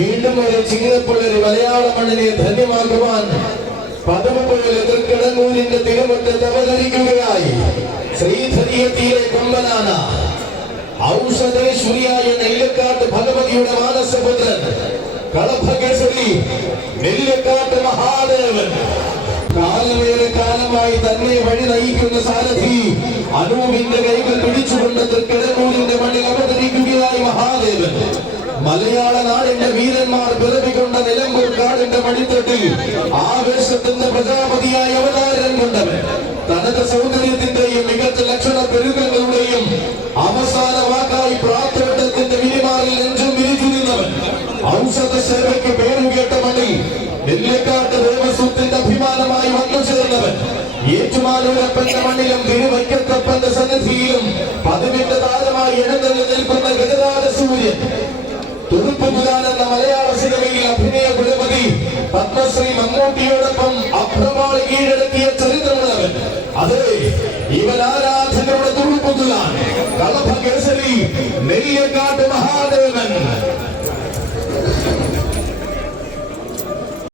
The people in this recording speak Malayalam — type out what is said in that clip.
വീണ്ടും ഒരു ചിങ്ങപ്പുള്ളൊരു മലയാള മണ്ണിനെ ധന്യമാക്കുവാൻ പതിവ് പോലെ തൃക്കടങ്ങൂരിന്റെ തിരുമുറ്റത്ത് അവതരിക്കുകയായി. ശ്രീധരിയത്തിയിലെ കൊമ്പനാന ഔഷധേശ്വരിയായ നെല്ലിക്കാട്ട് ഭഗവതിയുടെ മാനസപുത്രൻ കളഭകേസരി നെല്ലിക്കാട്ട് മഹാദേവൻ. കാലമേറെ കാലമായി തന്നെ വഴി നയിക്കുന്ന സാരഥി അനൂപിന്റെ കൈകൾ പിടിച്ചുകൊണ്ട് തൃക്കടങ്ങൂരിന്റെ മണ്ണിൽ അവതരിക്കുകയായി മഹാദേവൻ. മലയാള നാടിന്റെ വീരന്മാർ പിറവികൊണ്ട നിലമ്പൂർ കാടിന്റെ മടിത്തട്ടിൽ ആവേശത്തിന്റെ പ്രജാപതിയായി അവതാരം കൊണ്ടവൻ. തനത് സൗന്ദര്യത്തിന്റെയും മികച്ച ലക്ഷണ പെരുകങ്ങളുടെയും അവസാന വാക്കായി പ്രാർത്ഥനത്തിന്റെ വിരിമാറിൽ നെഞ്ചും വിരിച്ചിരുന്നവൻ. ഔഷധ സേവയ്ക്ക് പേരുകേട്ട മണ്ണിൽ നെല്ലിക്കാട്ട് ദേവസ്വത്തിന്റെ അഭിമാനമായി വന്നു ചേർന്നവൻ. ഏറ്റുമാനൂരപ്പന്റെ മണ്ണിലും തിരുവൈക്കത്തപ്പന്റെ സന്നിധിയിലും പതിവിന്റെ താരമായി എഴുന്നള്ളി നിൽക്കുന്ന ഗജരാജ സൂര്യൻ. തുടുപ്പുമുതാൻ എന്ന മലയാള സിനിമയിൽ അഭിനയ കുലപതി പത്മശ്രീ മമ്മൂട്ടിയോടൊപ്പം അപ്രമാളി കീഴടക്കിയ ചരിത്രമുള്ളവൻ. അതെ, ഇവൻ ആരാധകരുടെ തുടുപ്പുമുതാൻ കളഭകേസരി നെല്ലിക്കാട്ട് മഹാ